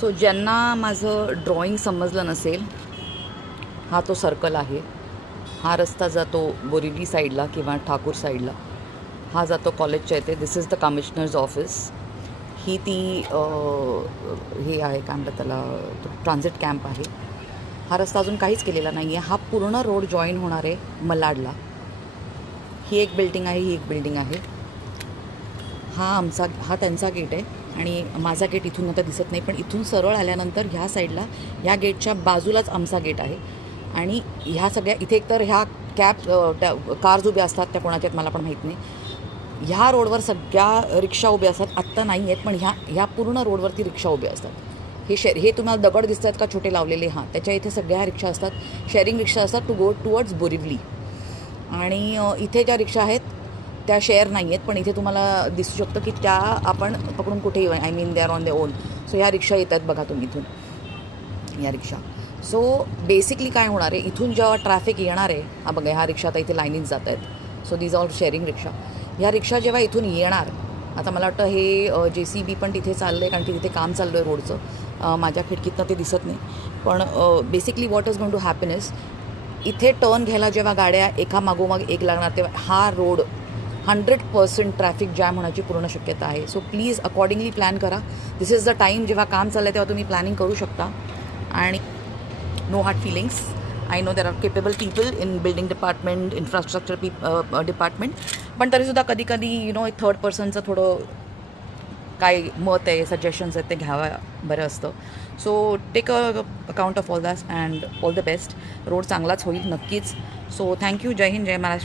So ज्यांना माझं drawing समजलं नसेल, हा तो सर्कल आहे. हा रस्ता जातो बोरिवली साईडला किंवा ठाकूर साईडला. हा जातो कॉलेजच्या इथे. दिस इज द कमिशनर्स ऑफिस. ही ती हे आहे, काय म्हणतात त्याला, ट्रान्झिट कॅम्प आहे. हा रस्ता अजून काहीच केलेला नाही आहे. हा पूर्ण रोड जॉईन होणार आहे मलाडला. ही एक बिल्डिंग आहे, ही एक बिल्डिंग आहे. हा त्यांचा गेट आहे आणि माझा गेट इथून आता दिसत नाही, पण इथून सरळ आल्यानंतर ह्या साईडला ह्या गेटच्या बाजूलाच आमचा गेट आहे. आणि ह्या सगळ्या इथे एकतर ह्या त्या कार्स उभ्या असतात, त्या कोणाच्यात मला पण माहीत नाही. ह्या रोडवर सगळ्या रिक्षा उभ्या असतात. आत्ता नाही आहेत, पण ह्या पूर्ण रोडवरती रिक्षा उभ्या असतात. हे तुम्हाला दगड दिसत आहेत का छोटे लावलेले, हां, त्याच्या इथे सगळ्या रिक्षा असतात. शेअरिंग रिक्षा असतात टू गो टुवर्ड्स बोरिवली. आणि इथे ज्या रिक्षा आहेत त्या शेअर नाही आहेत, पण इथे तुम्हाला दिसू शकतं की त्या आपण पकडून कुठेही, I mean they are on they on. So ह्या रिक्षा येतात बघा तुम्ही इथून, या रिक्षा. सो बेसिकली काय होणार आहे, इथून जेव्हा ट्रॅफिक येणार आहे, हा बघा ह्या रिक्षा आता इथे लाईनीत जात आहेत. सो दीज ऑल शेअरिंग रिक्षा. ह्या रिक्षा जेव्हा इथून येणार, आता मला वाटतं हे JCB पण तिथे चाललं आहे, कारण की तिथे काम चाललं आहे रोडचं. माझ्या खिडकीतनं ते दिसत नाही, पण basically what is going to happen is, इथे टर्न घ्यायला जेव्हा गाड्या एका मागोमाग एक लागणार, तेव्हा हा रोड 100% ट्रॅफिक जॅम होण्याची पूर्ण शक्यता आहे. सो प्लीज अकॉर्डिंगली प्लॅन करा. दिस इज द टाईम जेव्हा काम चाललं आहे तेव्हा तुम्ही प्लॅनिंग करू शकता. आणि no hard feelings. I know there are capable people in building department, infrastructure department, पण तरीसुद्धा कधी कधी एक थर्ड पर्सनचं थोडं काय मत आहे, सजेशन्स आहेत, ते घ्यावं बरं असतं. So take account of all that and all the best. Road चांगलाच होईल नक्कीच. So thank you. जय हिंद, जय महाराष्ट्र.